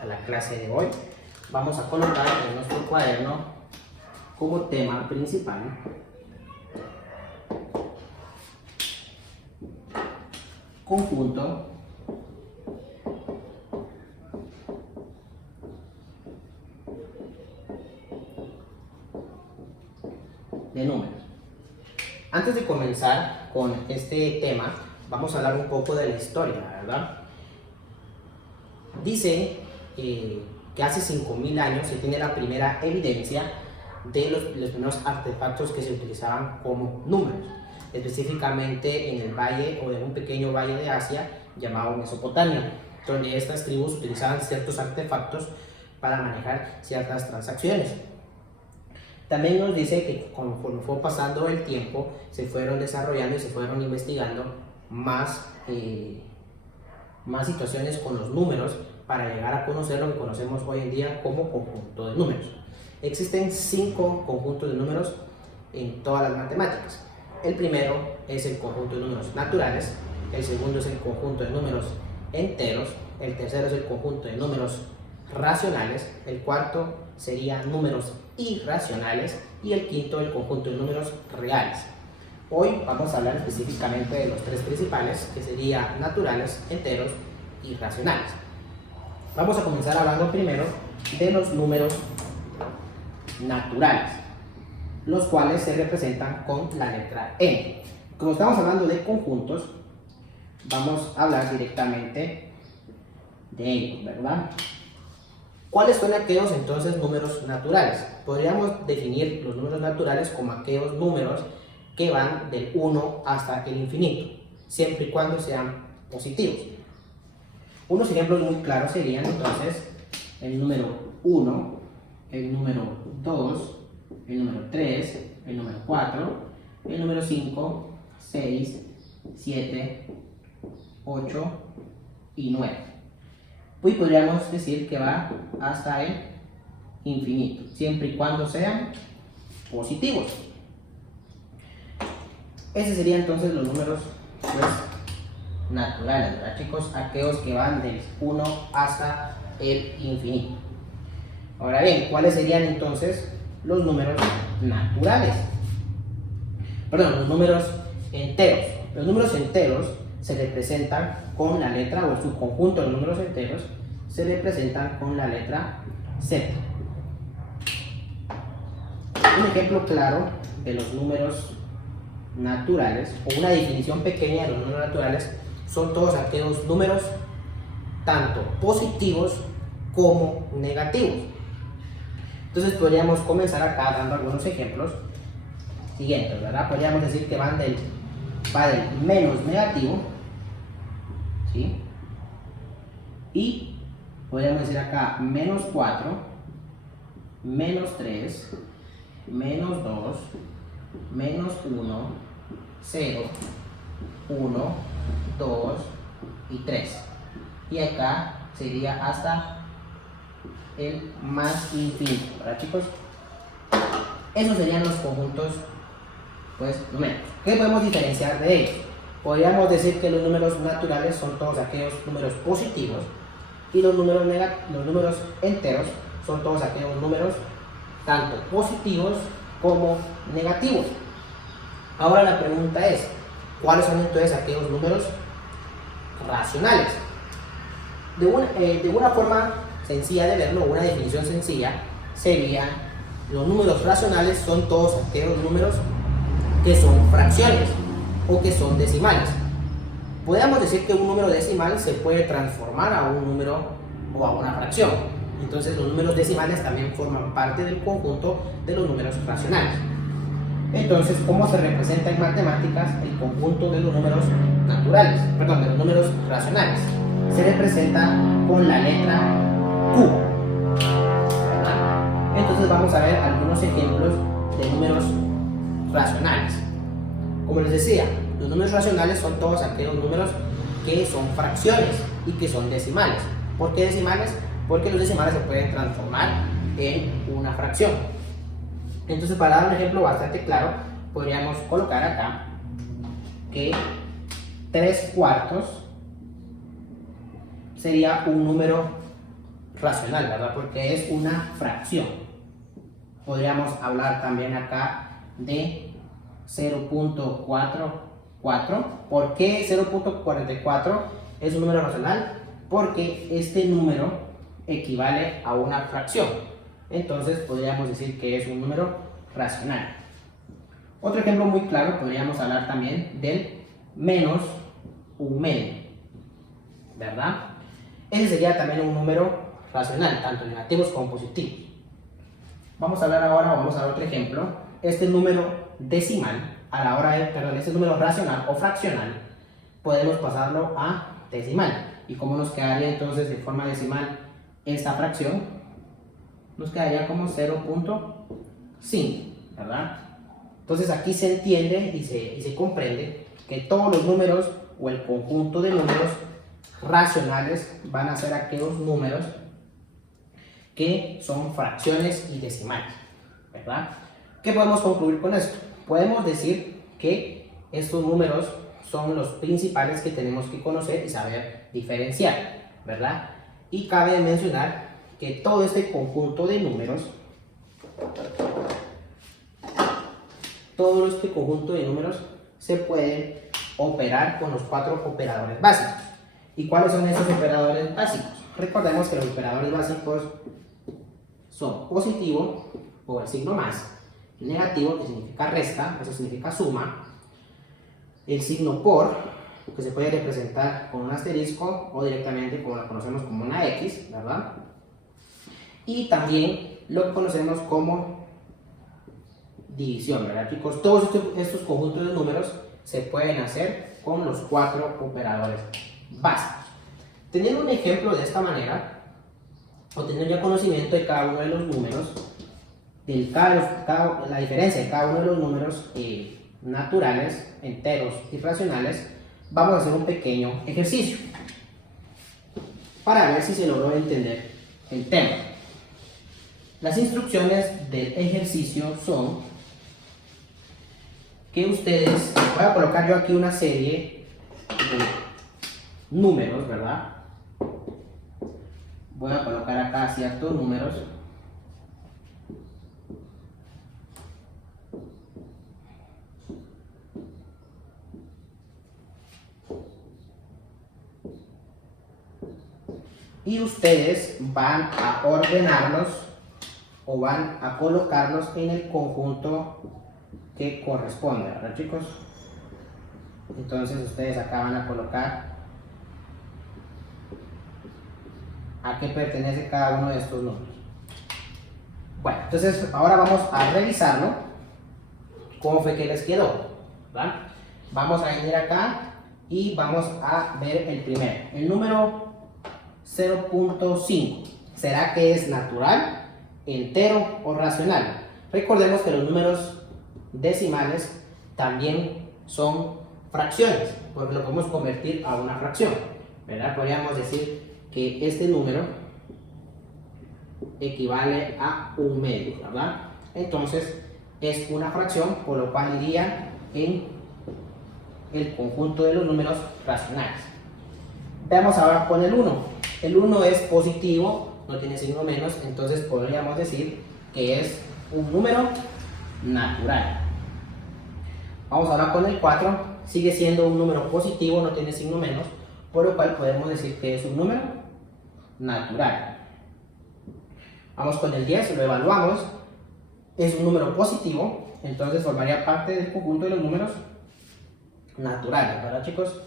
a la clase de hoy. Vamos a colocar en nuestro cuaderno como tema principal conjunto de números. Antes de comenzar con este tema, vamos a hablar un poco de la historia, ¿verdad? Dice que hace 5000 años se tiene la primera evidencia de los primeros artefactos que se utilizaban como números, específicamente en el valle o en un pequeño valle de Asia llamado Mesopotamia, donde estas tribus utilizaban ciertos artefactos para manejar ciertas transacciones. También nos dice que conforme fue pasando el tiempo, se fueron desarrollando y se fueron investigando más situaciones con los números para llegar a conocer lo que conocemos hoy en día como conjunto de números. Existen 5 conjuntos de números en todas las matemáticas. El primero es el conjunto de números naturales, el segundo es el conjunto de números enteros, el tercero es el conjunto de números racionales, el cuarto sería números irracionales y el quinto el conjunto de números reales. Hoy vamos a hablar específicamente de los 3 principales, que serían naturales, enteros y racionales. Vamos a comenzar hablando primero de los números naturales, los cuales se representan con la letra N. Como estamos hablando de conjuntos, vamos a hablar directamente de ellos, ¿verdad? ¿Cuáles son aquellos entonces números naturales? Podríamos definir los números naturales como aquellos números que van del 1 hasta el infinito, siempre y cuando sean positivos. Unos ejemplos muy claros serían entonces el número 1, el número 2, el número 3, el número 4, el número 5, 6, 7, 8 y 9. Pues podríamos decir que va hasta el infinito, siempre y cuando sean positivos. Esos serían entonces los números naturales, ¿verdad, chicos? Aquellos que van del 1 hasta el infinito. Ahora bien, ¿cuáles serían entonces los números naturales? Perdón, los números enteros. Los números enteros se representan con la letra, o el subconjunto de números enteros se representan con la letra Z. Un ejemplo claro de los números naturales, o una definición pequeña de los números naturales, son todos aquellos números tanto positivos como negativos. Entonces podríamos comenzar acá dando algunos ejemplos siguientes, ¿verdad? Podríamos decir que va del menos negativo, ¿sí? Y podríamos decir acá menos 4, menos 3, menos 2, menos 1, 0, 1, 2 y 3. Y acá sería hasta el más infinito, ¿verdad, chicos? Esos serían los conjuntos numéricos. ¿Qué podemos diferenciar de ellos? Podríamos decir que los números naturales son todos aquellos números positivos y los números enteros son todos aquellos números tanto positivos como negativos. Ahora la pregunta es, ¿cuáles son entonces aquellos números racionales? De una forma sencilla de verlo, una definición sencilla sería: los números racionales son todos aquellos números que son fracciones o que son decimales. Podríamos decir que un número decimal se puede transformar a un número o a una fracción. Entonces los números decimales también forman parte del conjunto de los números racionales. Entonces, ¿cómo se representa en matemáticas el conjunto de los números naturales? Perdón, de los números racionales. Se representa con la letra Q. ¿Verdad? Entonces vamos a ver algunos ejemplos de números racionales. Como les decía, los números racionales son todos aquellos números que son fracciones y que son decimales. ¿Por qué decimales? Porque los decimales se pueden transformar en una fracción. Entonces, para dar un ejemplo bastante claro, podríamos colocar acá que 3 cuartos sería un número racional, ¿verdad? Porque es una fracción. Podríamos hablar también acá de 0.44. ¿Por qué 0.44 es un número racional? Porque este número equivale a una fracción. Entonces podríamos decir que es un número racional. Otro ejemplo muy claro, podríamos hablar también del menos un medio, ¿verdad? Ese sería también un número racional, tanto negativos como positivos. Vamos a hablar ahora, vamos a dar otro ejemplo. Este número decimal, a la hora de, perdón, este número racional o fraccional, podemos pasarlo a decimal. ¿Y cómo nos quedaría entonces de forma decimal esta fracción? Nos quedaría como 0.5, ¿verdad? Entonces aquí se entiende y se comprende que todos los números o el conjunto de números racionales van a ser aquellos números que son fracciones y decimales, ¿verdad? ¿Qué podemos concluir con esto? Podemos decir que estos números son los principales que tenemos que conocer y saber diferenciar, ¿verdad? Y cabe mencionar que todo este conjunto de números, se puede operar con los 4 operadores básicos. ¿Y cuáles son esos operadores básicos? Recordemos que los operadores básicos son positivo, por el signo más, negativo, que significa resta, eso significa suma, el signo por, que se puede representar con un asterisco o directamente como lo conocemos como una X, ¿verdad? Y también lo que conocemos como división, ¿verdad, chicos? Todos estos conjuntos de números se pueden hacer con los 4 operadores básicos. Teniendo un ejemplo de esta manera, o teniendo ya conocimiento de cada uno de los números, la diferencia de cada uno de los números naturales, enteros y racionales, vamos a hacer un pequeño ejercicio para ver si se logró entender el tema. Las instrucciones del ejercicio son que ustedes, voy a colocar yo aquí una serie de números, ¿verdad? Voy a colocar acá ciertos números. Y ustedes van a ordenarlos o van a colocarlos en el conjunto que corresponde, ¿verdad, chicos? Entonces ustedes acá van a colocar a qué pertenece cada uno de estos números. Bueno, entonces ahora vamos a revisarlo. ¿Cómo fue que les quedó? ¿Verdad? Vamos a venir acá y vamos a ver el primero. El número 0.5. ¿Será que es natural, entero o racional? Recordemos que los números decimales también son fracciones, porque lo podemos convertir a una fracción, ¿verdad? Podríamos decir que este número equivale a un medio, ¿verdad? Entonces es una fracción, por lo cual iría en el conjunto de los números racionales. Veamos ahora con el 1. El 1 es positivo, no tiene signo menos, entonces podríamos decir que es un número natural. Vamos ahora con el 4, sigue siendo un número positivo, no tiene signo menos, por lo cual podemos decir que es un número natural. Vamos con el 10, lo evaluamos, es un número positivo, entonces formaría parte del conjunto de los números naturales, ¿verdad, chicos?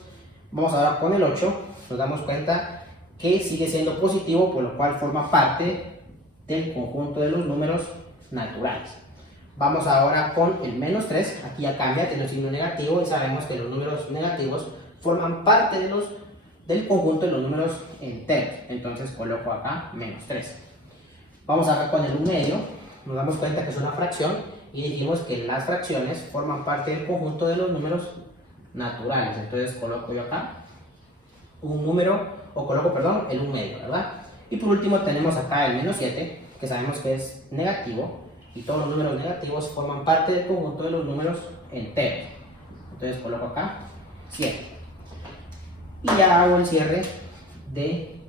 Vamos ahora con el 8, nos damos cuenta que sigue siendo positivo, por lo cual forma parte del conjunto de los números naturales. Vamos ahora con el menos 3, aquí ya cambia, tiene un signo negativo y sabemos que los números negativos forman parte del conjunto de los números enteros, entonces coloco acá menos 3. Vamos acá con el 1 medio, nos damos cuenta que es una fracción y dijimos que las fracciones forman parte del conjunto de los números naturales, entonces coloco yo acá un número, o coloco, perdón, el 1 medio, ¿verdad? Y por último tenemos acá el menos 7, que sabemos que es negativo, y todos los números negativos forman parte del conjunto de los números enteros. Entonces coloco acá 7. Y ya hago el cierre de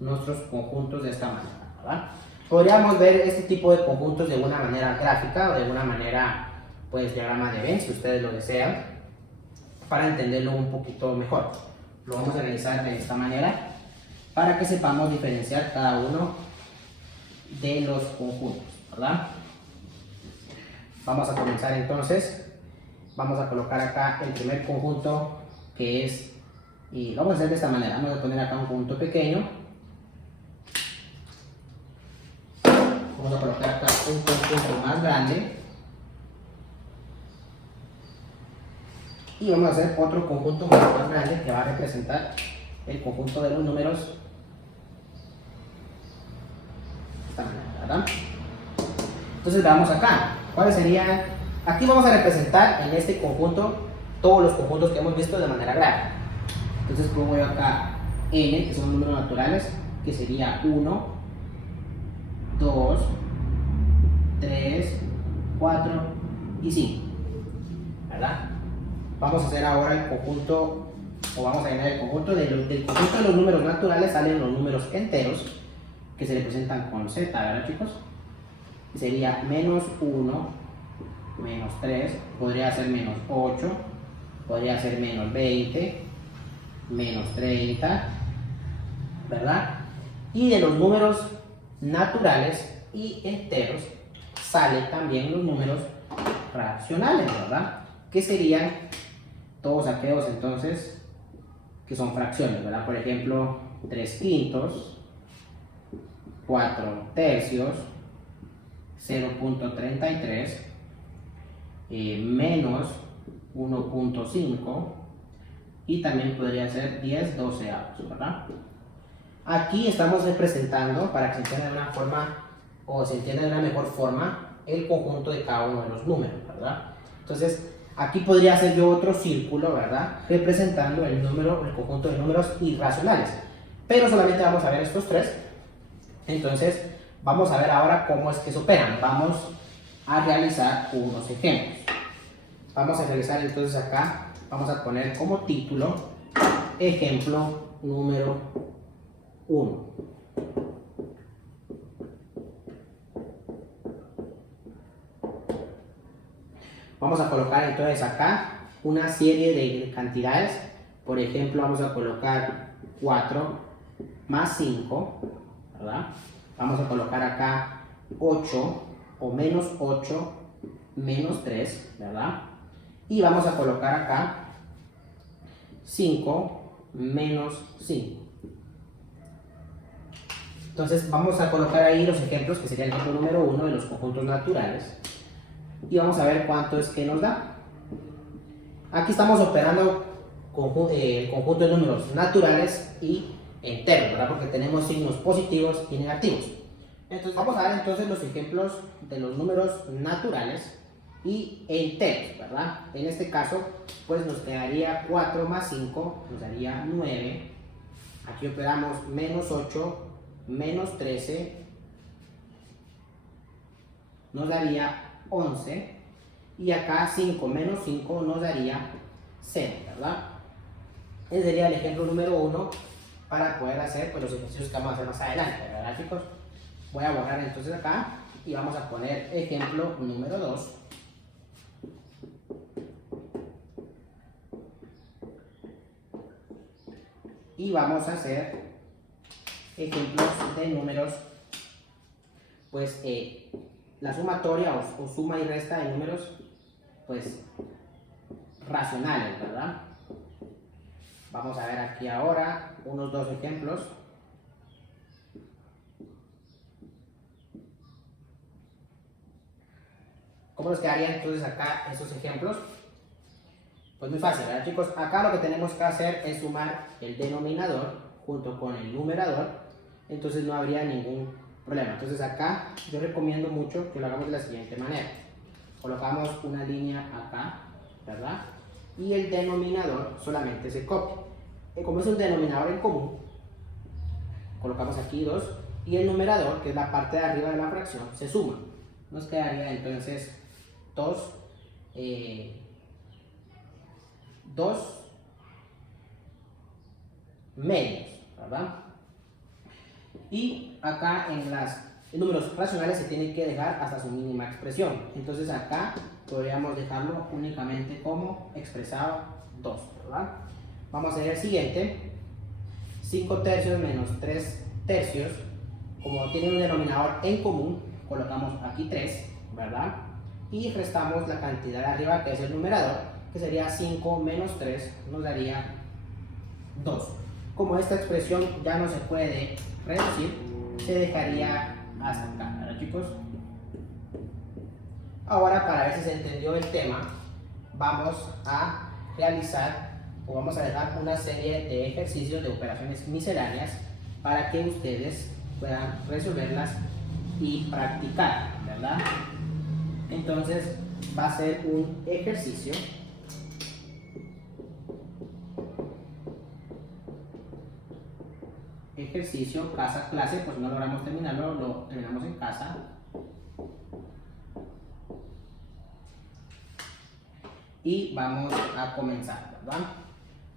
nuestros conjuntos de esta manera, ¿verdad? Podríamos ver este tipo de conjuntos de una manera gráfica o de una manera, pues, diagrama de Venn, si ustedes lo desean, para entenderlo un poquito mejor. Lo vamos a realizar de esta manera para que sepamos diferenciar cada uno de los conjuntos, ¿verdad? Vamos a comenzar entonces. Vamos a colocar acá el primer conjunto, que es, y lo vamos a hacer de esta manera. Vamos a poner acá un conjunto pequeño. Vamos a colocar acá un conjunto más grande. Y vamos a hacer otro conjunto más grande que va a representar el conjunto de los números de esta manera, ¿verdad? Entonces veamos acá. ¿Cuáles serían? Aquí vamos a representar en este conjunto todos los conjuntos que hemos visto de manera gráfica. Entonces pongo yo acá n, que son números naturales, que sería 1, 2, 3, 4 y 5, ¿verdad? Vamos a hacer ahora el conjunto, o vamos a llenar el conjunto del conjunto de los números naturales. Salen los números enteros, que se representan con z, ¿verdad, chicos? Sería menos 1, menos 3, podría ser menos 8, podría ser menos 20, menos 30, ¿verdad? Y de los números naturales y enteros salen también los números racionales, ¿verdad? Que serían todos aquellos entonces que son fracciones, ¿verdad? Por ejemplo, 3 quintos, 4 tercios, 0.33, menos 1.5 y también podría ser 10 doceavos, ¿verdad? Aquí estamos representando, para que se entienda de una forma, o se entienda de una mejor forma, el conjunto de cada uno de los números, ¿verdad? Entonces, aquí podría hacer yo otro círculo, ¿verdad? Representando el conjunto de números irracionales. Pero solamente vamos a ver estos tres. Entonces, vamos a ver ahora cómo es que se operan. Vamos a realizar unos ejemplos. Vamos a realizar entonces acá, vamos a poner como título, ejemplo número 1. Vamos a colocar entonces acá una serie de cantidades. Por ejemplo, vamos a colocar 4 más 5, ¿verdad? Vamos a colocar acá 8 o menos 8 menos 3, ¿verdad? Y vamos a colocar acá 5 menos 5. Entonces vamos a colocar ahí los ejemplos, que sería el ejemplo número 1 de los conjuntos naturales. Y vamos a ver cuánto es que nos da. Aquí estamos operando el conjunto de números naturales y enteros, ¿verdad? Porque tenemos signos positivos y negativos. Entonces vamos a ver entonces los ejemplos de los números naturales y enteros, ¿verdad? En este caso, pues nos quedaría 4 más 5, nos daría 9. Aquí operamos menos 8, menos 13, nos daría 11. Y acá 5 menos 5 nos daría 0, ¿verdad? Ese sería el ejemplo número 1 para poder hacer, pues, los ejercicios que vamos a hacer más adelante, ¿verdad, chicos? Voy a borrar entonces acá y vamos a poner ejemplo número 2. Y vamos a hacer ejemplos de números, pues la sumatoria o suma y resta de números, pues racionales, ¿verdad? Vamos a ver aquí ahora unos dos ejemplos. ¿Cómo nos quedarían entonces acá esos ejemplos? Pues muy fácil, ¿verdad, chicos? Acá lo que tenemos que hacer es sumar el denominador junto con el numerador, entonces no habría ningún problema. Entonces acá yo recomiendo mucho que lo hagamos de la siguiente manera. Colocamos una línea acá, ¿verdad? Y el denominador solamente se copia. Como es un denominador en común, colocamos aquí 2 y el numerador, que es la parte de arriba de la fracción, se suma. Nos quedaría entonces 2 medios, ¿verdad? Y acá en números racionales se tiene que dejar hasta su mínima expresión. Entonces acá podríamos dejarlo únicamente como expresado 2, ¿verdad? Vamos a hacer el siguiente. 5 tercios menos 3 tercios. Como tiene un denominador en común, colocamos aquí 3, ¿verdad? Y restamos la cantidad de arriba, que es el numerador, que sería 5 menos 3, nos daría 2. Como esta expresión ya no se puede reducir, se dejaría hasta acá, ¿verdad, chicos? Ahora, para ver si se entendió el tema, vamos a realizar o vamos a dejar una serie de ejercicios de operaciones misceláneas para que ustedes puedan resolverlas y practicar, ¿verdad? Entonces va a ser un ejercicio casa, clase, pues no logramos terminarlo, lo terminamos en casa. Y vamos a comenzar, ¿verdad?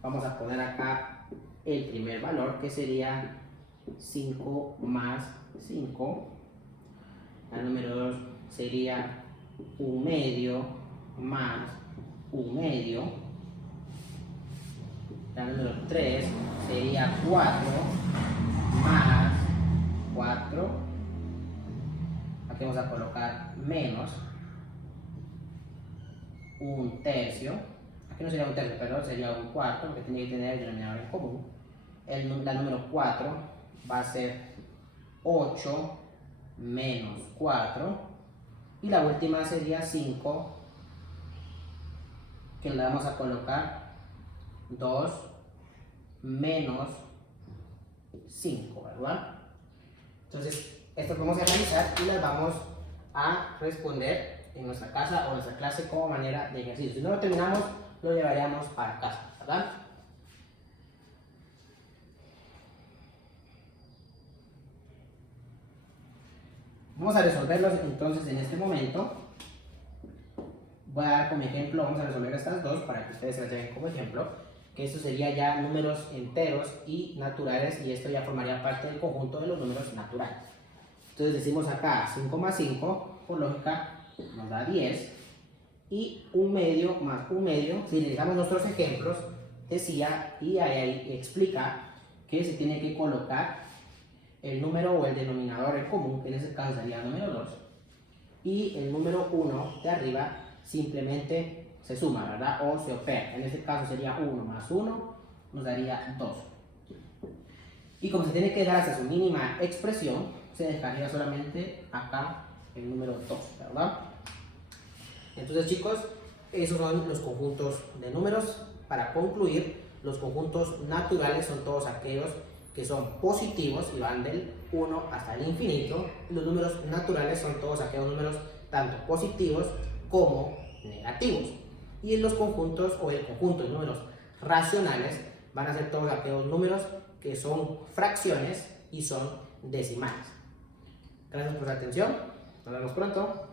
Vamos a poner acá el primer valor, que sería 5 más 5. El número 2 sería 1 medio más 1 medio. El número 3 sería 4 más 4. Aquí vamos a colocar menos 1 tercio. Aquí no sería 1 tercio, perdón, sería 1 cuarto, porque tiene que tener el denominador en común. La número 4 va a ser 8 menos 4. Y la última sería 5, que le vamos a colocar 2 menos 5, ¿verdad? Entonces, esto lo vamos a realizar y las vamos a responder en nuestra casa o en nuestra clase como manera de ejercicio. Si no lo terminamos, lo llevaríamos para casa, ¿verdad? Vamos a resolverlos entonces en este momento. Voy a dar como ejemplo, vamos a resolver estas dos para que ustedes se las lleven como ejemplo, que esto sería ya números enteros y naturales, y esto ya formaría parte del conjunto de los números naturales. Entonces decimos acá 5 más 5, por lógica nos da 10, y 1 medio más 1 medio, si le dejamos nuestros ejemplos, decía y ahí explica que se tiene que colocar el número o el denominador en común, que en ese caso sería el número 2, y el número 1 de arriba simplemente se suma, ¿verdad? O se opera. En este caso sería 1 más 1, nos daría 2. Y como se tiene que dejar hasta su mínima expresión, se dejaría solamente acá el número 2, ¿verdad? Entonces, chicos, esos son los conjuntos de números. Para concluir, los conjuntos naturales son todos aquellos que son positivos y van del 1 hasta el infinito. Los números naturales son todos aquellos números tanto positivos como negativos. Y en los conjuntos o el conjunto de números racionales van a ser todos aquellos números que son fracciones y son decimales. Gracias por su atención. Nos vemos pronto.